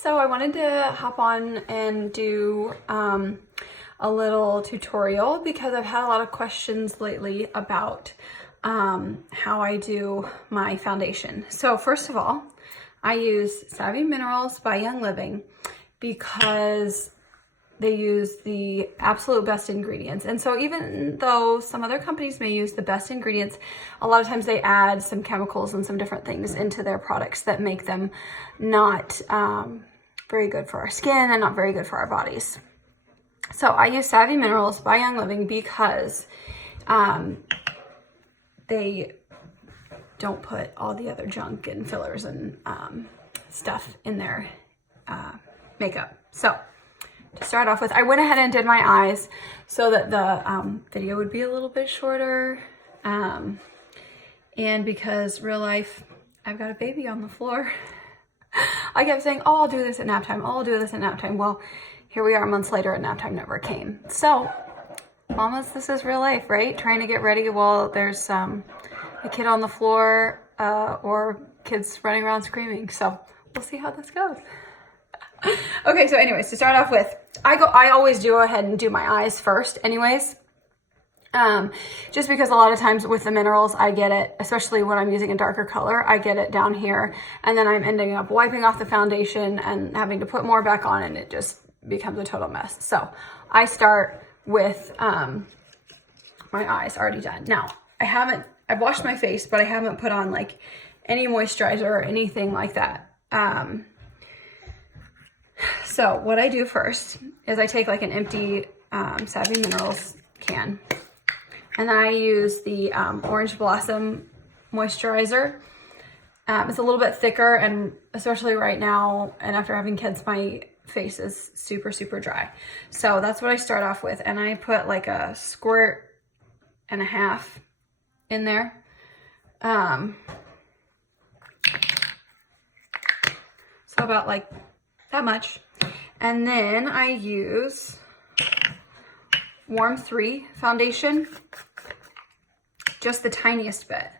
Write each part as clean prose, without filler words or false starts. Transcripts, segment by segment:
so I wanted to hop on and do a little tutorial because I've had a lot of questions lately about how I do my foundation. So first of all, I use Savvy Minerals by Young Living because they use the absolute best ingredients. And so even though some other companies may use the best ingredients, a lot of times they add some chemicals and some different things into their products that make them not very good for our skin and not very good for our bodies. So I use Savvy Minerals by Young Living because they don't put all the other junk and fillers and stuff in their makeup. So to start off with, I went ahead and did my eyes so that the video would be a little bit shorter. And because real life, I've got a baby on the floor. I kept saying, oh, I'll do this at nap time. Oh, I'll do this at nap time. Well, here we are months later and nap time never came. So, mamas, this is real life, right? Trying to get ready while there's a kid on the floor or kids running around screaming. So we'll see how this goes. Okay, so anyways, to start off with, I always go ahead and do my eyes first anyways. Just because a lot of times with the minerals, I get it, especially when I'm using a darker color, I get it down here and then I'm ending up wiping off the foundation and having to put more back on and it just becomes a total mess. So I start with my eyes already done. Now, I've washed my face, but I haven't put on like any moisturizer or anything like that. So what I do first is I take like an empty Savvy Minerals can and then I use the Orange Blossom moisturizer. It's a little bit thicker and especially right now and after having kids, my face is super, super dry. So that's what I start off with. And I put like a squirt and a half in there. So about like that much. And then I use Warm 3 foundation, just the tiniest bit.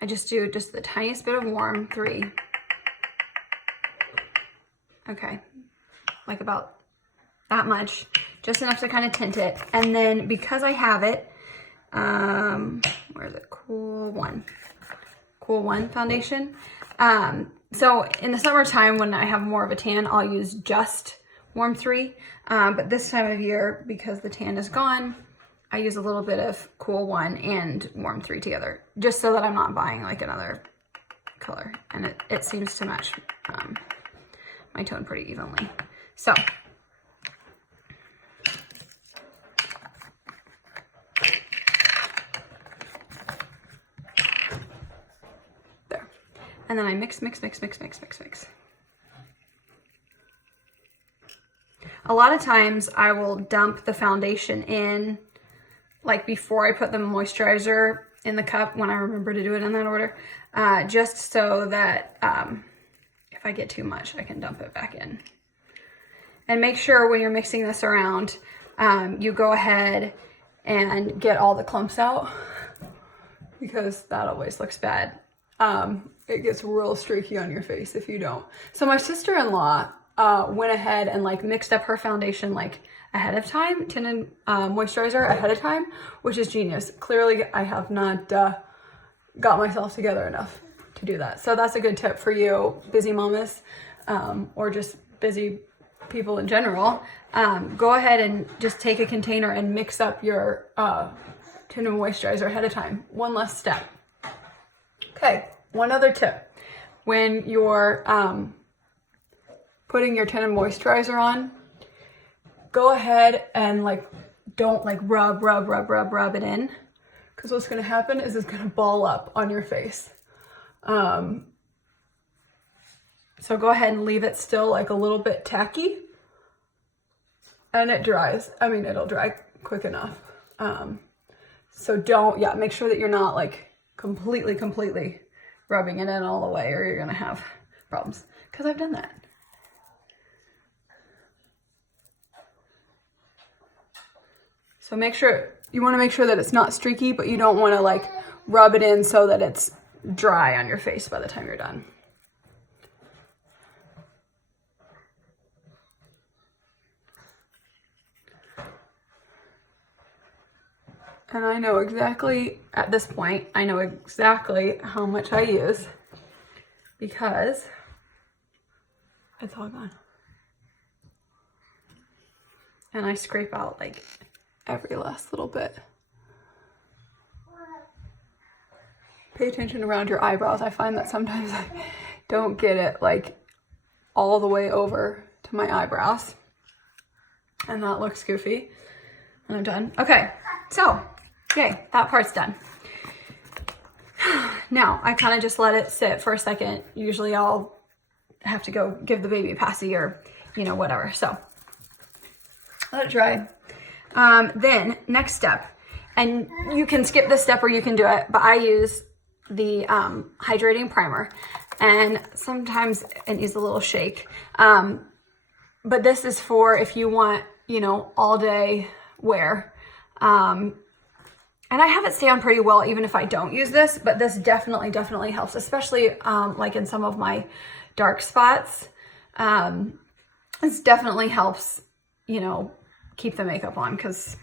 I just do just the tiniest bit of Warm 3. Okay, like about that much, just enough to kind of tint it. And then because I have it, where is it? Cool One foundation. So in the summertime when I have more of a tan, I'll use just Warm 3. But this time of year, because the tan is gone, I use a little bit of Cool One and Warm 3 together, just so that I'm not buying like another color. And it seems to match my tone pretty evenly. So there. And then I mix. A lot of times I will dump the foundation in like before I put the moisturizer in the cup when I remember to do it in that order, just so that if I get too much, I can dump it back in. And make sure when you're mixing this around, you go ahead and get all the clumps out because that always looks bad. It gets real streaky on your face if you don't. So my sister-in-law went ahead and like mixed up her foundation like ahead of time, tinted moisturizer ahead of time, which is genius. Clearly I have not got myself together enough to do that. So that's a good tip for you busy mamas or just busy people in general. Go ahead and just take a container and mix up your tinted moisturizer ahead of time. One less step. Okay, one other tip. When you're putting your tinted moisturizer on, go ahead and like don't like rub it in, because what's going to happen is it's going to ball up on your face. So go ahead and leave it still like a little bit tacky and it dries. I mean, it'll dry quick enough. So make sure that you're not like completely rubbing it in all the way or you're going to have problems, because I've done that. So you want to make sure that it's not streaky, but you don't want to like rub it in so that it's dry on your face by the time you're done. And I know exactly, at this point, I know exactly how much I use because it's all gone. And I scrape out like every last little bit. Pay attention around your eyebrows. I find that sometimes I don't get it like all the way over to my eyebrows. And that looks goofy. And I'm done. Okay, so, yay, that part's done. Now, I kind of just let it sit for a second. Usually I'll have to go give the baby a passy or, you know, whatever. So, let it dry. Then, next step. And you can skip this step or you can do it, but I use the Hydrating Primer. And sometimes it needs a little shake. But this is for if you want, you know, all day wear. And I have it stay on pretty well even if I don't use this, but this definitely helps, especially like in some of my dark spots. This definitely helps, you know, keep the makeup on because,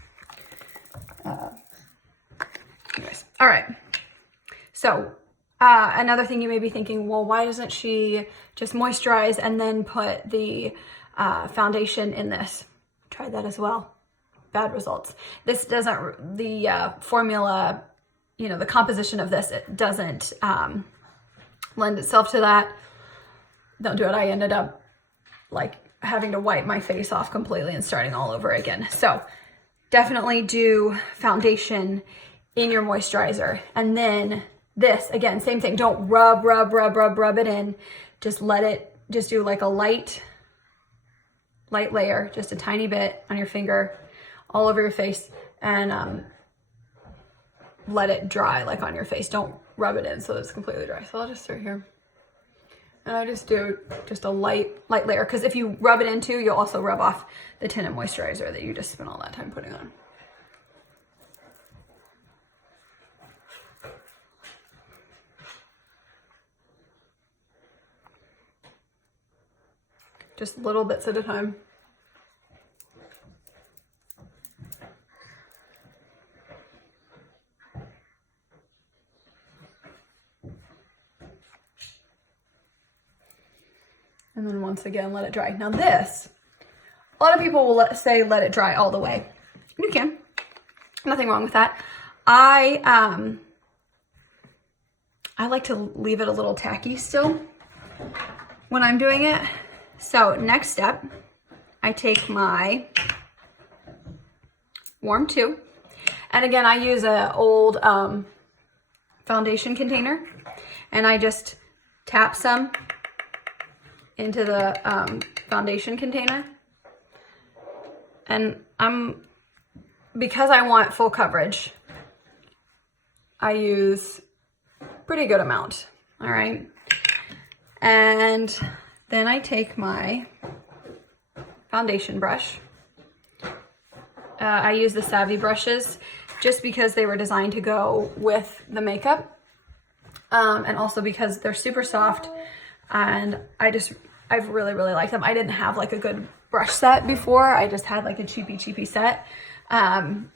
anyways. All right. So another thing you may be thinking, well, why doesn't she just moisturize and then put the foundation in this? Tried that as well. Bad results. This doesn't, the formula, you know, the composition of this, it doesn't lend itself to that. Don't do it. I ended up like having to wipe my face off completely and starting all over again. So definitely do foundation in your moisturizer. And then this, again, same thing. Don't rub it in. Just let it, just do like a light layer, just a tiny bit on your finger, all over your face, and let it dry like on your face. Don't rub it in so it's completely dry. So I'll just start here. And I just do just a light layer, because if you rub it in too, you'll also rub off the tinted moisturizer that you just spent all that time putting on. Just little bits at a time. And then once again, let it dry. Now this, a lot of people will say let it dry all the way. You can. Nothing wrong with that. I like to leave it a little tacky still when I'm doing it. So next step, I take my Warm 2. And again, I use an old foundation container. And I just tap some into the foundation container. And because I want full coverage, I use pretty good amount, all right? And then I take my foundation brush. I use the Savvy brushes just because they were designed to go with the makeup. And also because they're super soft and I've really liked them. I didn't have like a good brush set before. I just had like a cheapy set. And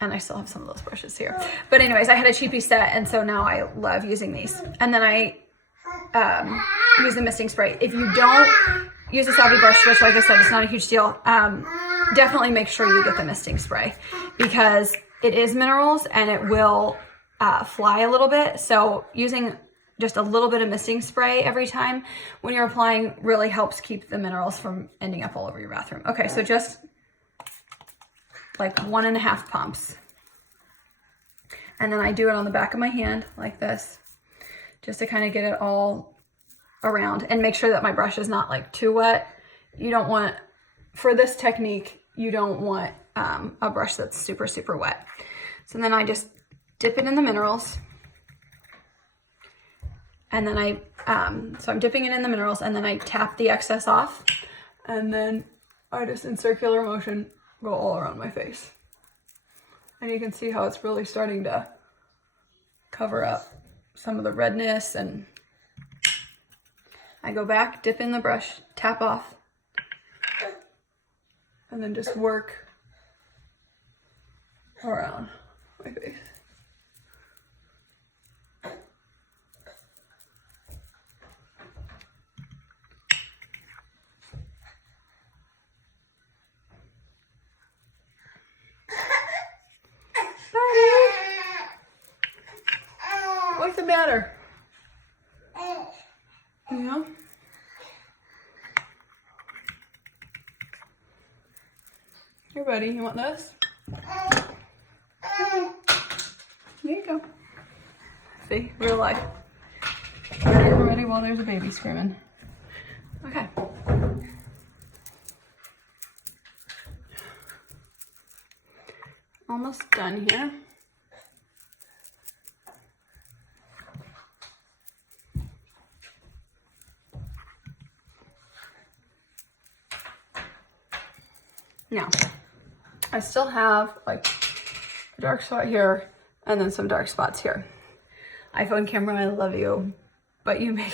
I still have some of those brushes here. But anyways, I had a cheapy set, and so now I love using these. And then I use the misting spray. If you don't use a Savvy brush, which like I said, it's not a huge deal, definitely make sure you get the misting spray because it is minerals and it will fly a little bit. So using just a little bit of misting spray every time when you're applying really helps keep the minerals from ending up all over your bathroom. Okay, so just like 1.5 pumps. And then I do it on the back of my hand like this, just to kind of get it all around and make sure that my brush is not like too wet. You don't want, for this technique, you don't want a brush that's super wet. So then I just dip it in the minerals. And then so I'm dipping it in the minerals and then I tap the excess off. And then I just, in circular motion, go all around my face. And you can see how it's really starting to cover up some of the redness, and I go back, dip in the brush, tap off, and then just work around. my face. What's the matter? Yeah. Here, buddy, you want this? There you go. See, real life. You're ready while there's a baby screaming. Okay. Almost done here. Now, I still have like a dark spot here and then some dark spots here. iPhone camera, I love you, but you make,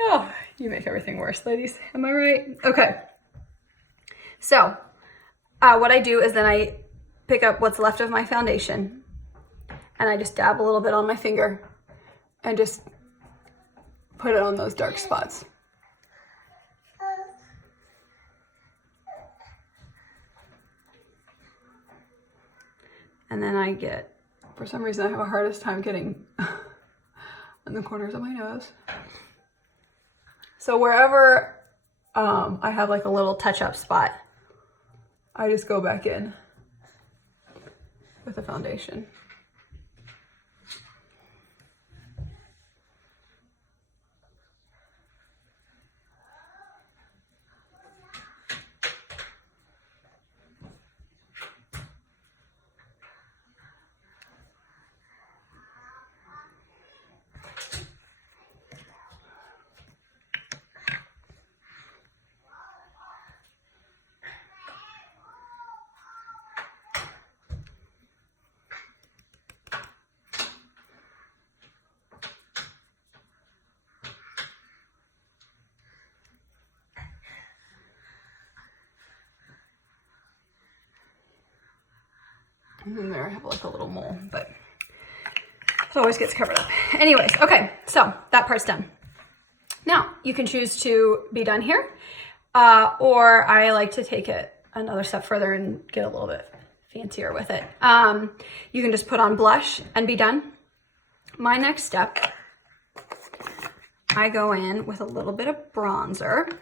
oh, you make everything worse, ladies. Am I right? Okay. So, what I do is then I pick up what's left of my foundation and I just dab a little bit on my finger and just put it on those dark spots. And then I get, for some reason I have a hardest time getting in the corners of my nose. So wherever I have like a little touch-up spot, I just go back in with the foundation. And then there I have like a little mole, but it always gets covered up. Anyways, okay, so that part's done. Now, you can choose to be done here, or I like to take it another step further and get a little bit fancier with it. You can just put on blush and be done. My next step, I go in with a little bit of bronzer,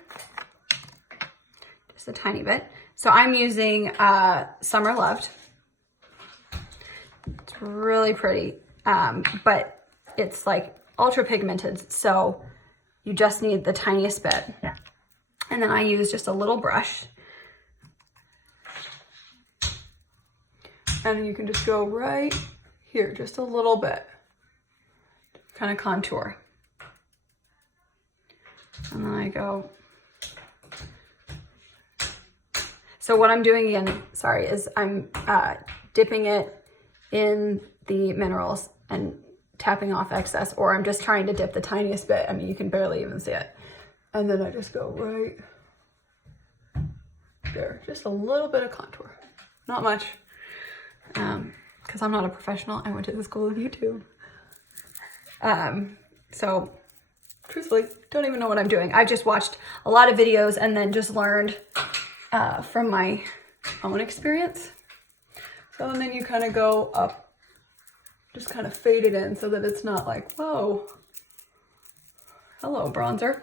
just a tiny bit. So I'm using Summer Loved. It's really pretty, but it's like ultra pigmented, so you just need the tiniest bit. And then I use just a little brush. And you can just go right here, just a little bit, kind of contour. And then I go. So what I'm doing again, sorry, is I'm dipping it in the minerals and tapping off excess, or I'm just trying to dip the tiniest bit. I mean, you can barely even see it. And then I just go right there, just a little bit of contour, not much, because I'm not a professional. I went to the school of YouTube. So truthfully, don't even know what I'm doing. I've just watched a lot of videos and then just learned from my own experience. So, and then you kind of go up, just kind of fade it in so that it's not like, whoa, hello, bronzer.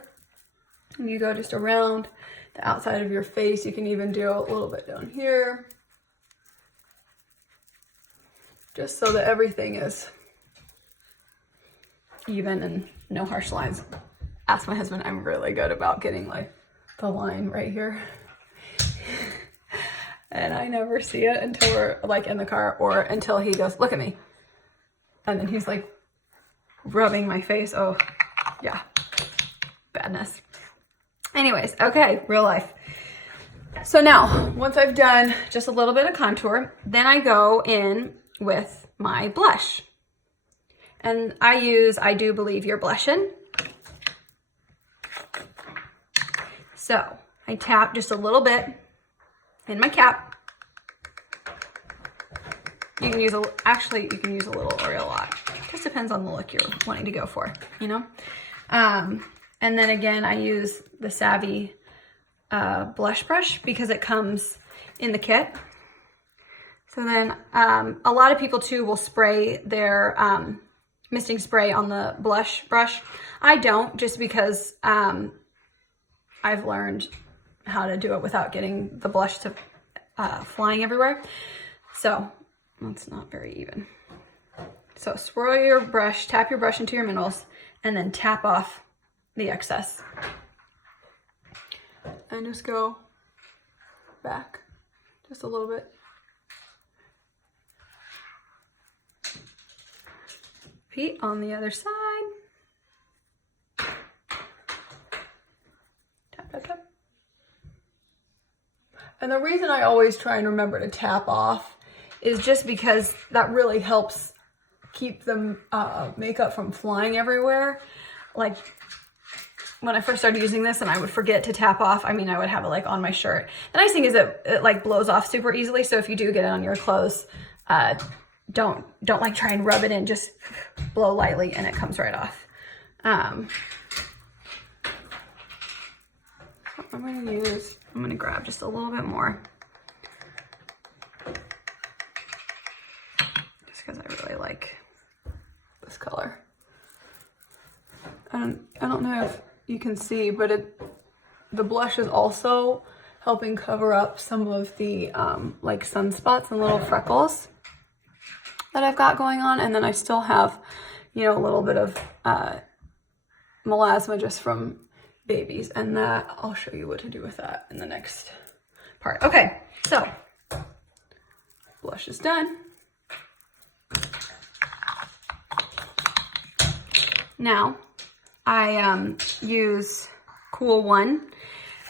And you go just around the outside of your face. You can even do a little bit down here, just so that everything is even and no harsh lines. Ask my husband, I'm really good about getting like the line right here. And I never see it until we're like in the car, or until he goes, look at me. And then he's like rubbing my face. Oh yeah, badness. Anyways, okay, real life. So now, once I've done just a little bit of contour, then I go in with my blush. And I use I Do Believe You're Blushin'. So I tap just a little bit in my cap. You can use actually you can use a little or a lot. Just depends on the look you're wanting to go for, you know? And then again, I use the Savvy blush brush because it comes in the kit. So then a lot of people too will spray their misting spray on the blush brush. I don't, just because I've learned how to do it without getting the blush to flying everywhere. So that's not very even. So swirl your brush, tap your brush into your minerals, and then tap off the excess. And just go back just a little bit. Repeat on the other side. Tap, tap, tap. And the reason I always try and remember to tap off is just because that really helps keep the makeup from flying everywhere. Like when I first started using this and I would forget to tap off, I mean, I would have it like on my shirt. The nice thing is it like blows off super easily. So if you do get it on your clothes, don't like try and rub it in, just blow lightly and it comes right off. So I'm gonna grab just a little bit more. Just because I really like this color. And I don't know if you can see, but the blush is also helping cover up some of the like sunspots and little freckles that I've got going on. And then I still have, you know, a little bit of melasma just from babies, and that I'll show you what to do with that in the next part. Okay, so blush is done. Now I use Cool One,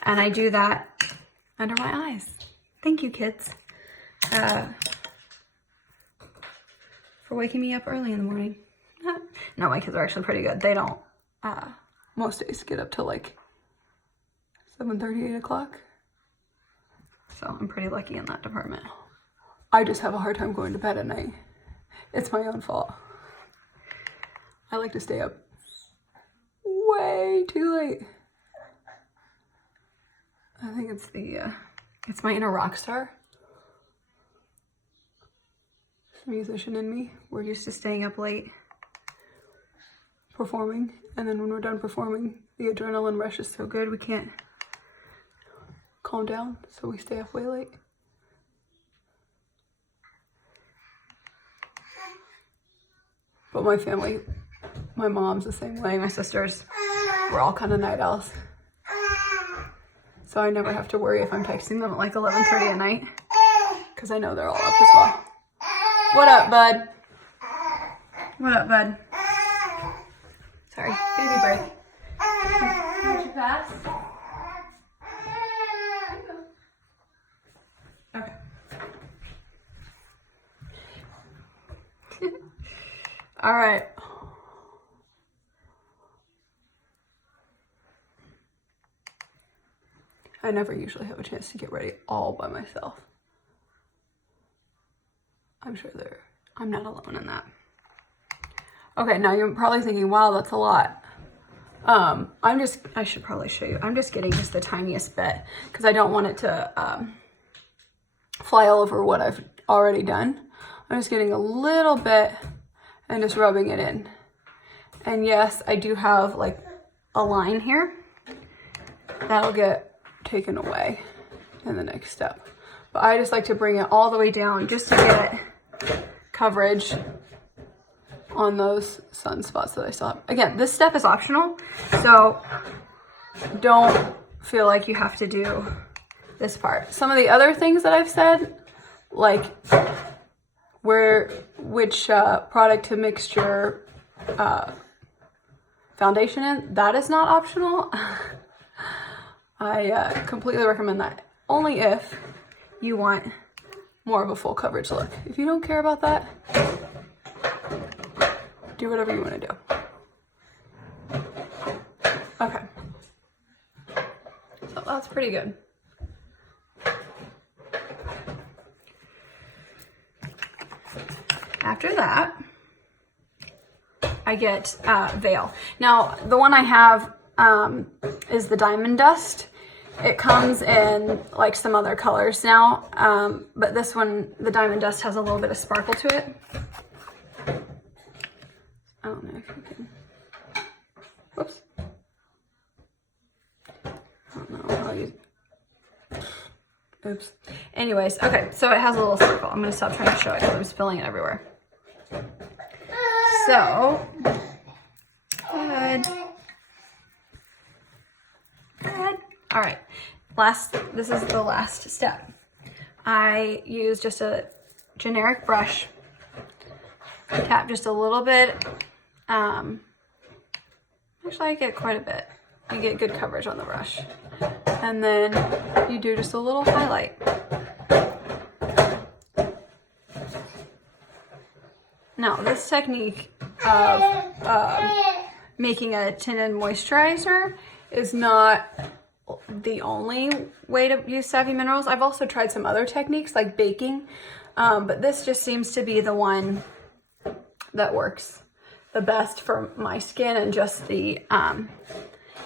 and I do that under my eyes. Thank you, kids, for waking me up early in the morning. No, my kids are actually pretty good. They don't most days get up till like 7:30, 8 o'clock. So I'm pretty lucky in that department. I just have a hard time going to bed at night. It's my own fault. I like to stay up way too late. I think it's it's my inner rock star. It's the musician in me. We're used to staying up late performing, and then when we're done performing, the adrenaline rush is so good we can't calm down, so we stay up way late. But my family, my mom's the same way, my sisters, we're all kind of night owls. So I never have to worry if I'm texting them at like 11:30 at night, because I know they're all up as well. What up, bud? What up, bud? Sorry, baby break. Did you pass? Okay. All right. I never usually have a chance to get ready all by myself. I'm sure I'm not alone in that. Okay, now you're probably thinking, wow, that's a lot. I should probably show you. I'm just getting just the tiniest bit because I don't want it to fly all over what I've already done. I'm just getting a little bit and just rubbing it in. And yes, I do have like a line here. That'll get taken away in the next step. But I just like to bring it all the way down just to get coverage on those sunspots that I still have. Again, this step is optional, so don't feel like you have to do this part. Some of the other things that I've said, like which product to mix your foundation in, that is not optional. I completely recommend that, only if you want more of a full coverage look. If you don't care about that, do whatever you want to do. Okay. So that's pretty good. after that, I get Veil. Now, the one I have is the Diamond Dust. It comes in like some other colors now, but this one, the Diamond Dust, has a little bit of sparkle to it. I don't know if you can, whoops. I don't know how you, oops. Anyways, okay, so it has a little sparkle. I'm gonna stop trying to show it because I'm spilling it everywhere. So, good. Good. All right, this is the last step. I use just a generic brush, tap just a little bit. Actually, I get quite a bit. You get good coverage on the brush. And then you do just a little highlight. Now, this technique of making a tinted moisturizer is not the only way to use Savvy Minerals. I've also tried some other techniques like baking, but this just seems to be the one that works the best for my skin, and just the,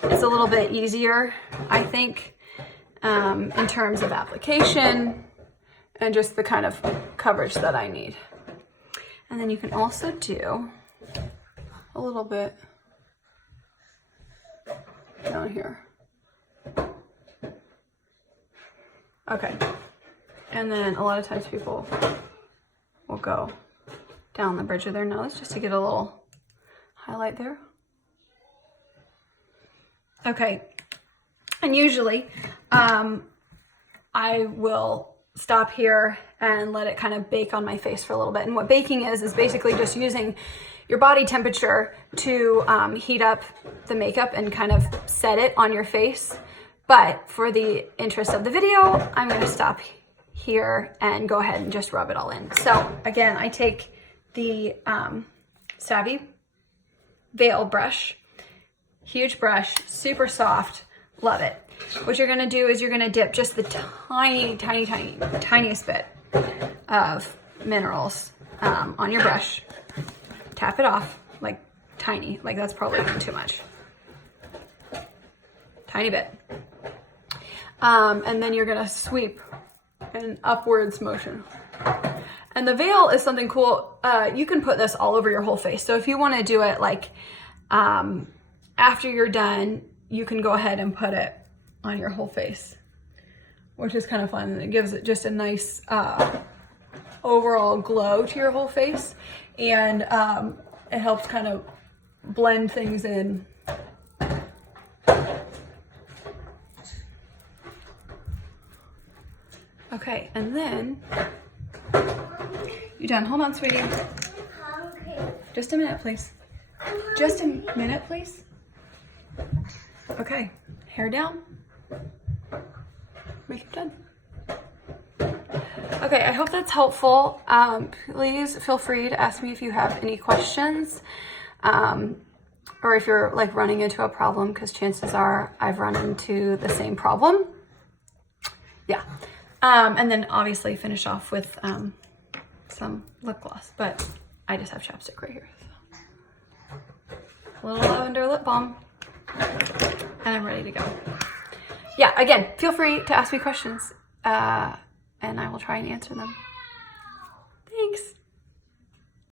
it's a little bit easier, I think, in terms of application and just the kind of coverage that I need. And then you can also do a little bit down here. Okay. And then a lot of times people will go down the bridge of their nose just to get a little highlight there. Okay. And usually I will stop here and let it kind of bake on my face for a little bit. And what baking is basically just using your body temperature to heat up the makeup and kind of set it on your face. But for the interest of the video, I'm going to stop here and go ahead and just rub it all in. So again, I take the Savvy Veil brush, huge brush, super soft, love it. What you're gonna do is you're gonna dip just the tiniest bit of minerals on your brush, tap it off, like tiny, like that's probably even too much. Tiny bit. And then you're gonna sweep in upwards motion. And the Veil is something cool. You can put this all over your whole face. So if you wanna do it like after you're done, you can go ahead and put it on your whole face, which is kind of fun. And it gives it just a nice overall glow to your whole face. And it helps kind of blend things in. Okay, and then, you done? Hold on, sweetie. Just a minute, please. Just a minute, please. Okay, hair down. Makeup done. Okay, I hope that's helpful. Please feel free to ask me if you have any questions, or if you're like running into a problem, because chances are I've run into the same problem. Yeah. And then obviously finish off with some lip gloss, but I just have chapstick right here. So. A little lavender lip balm, and I'm ready to go. Yeah, again, feel free to ask me questions, and I will try and answer them. Thanks.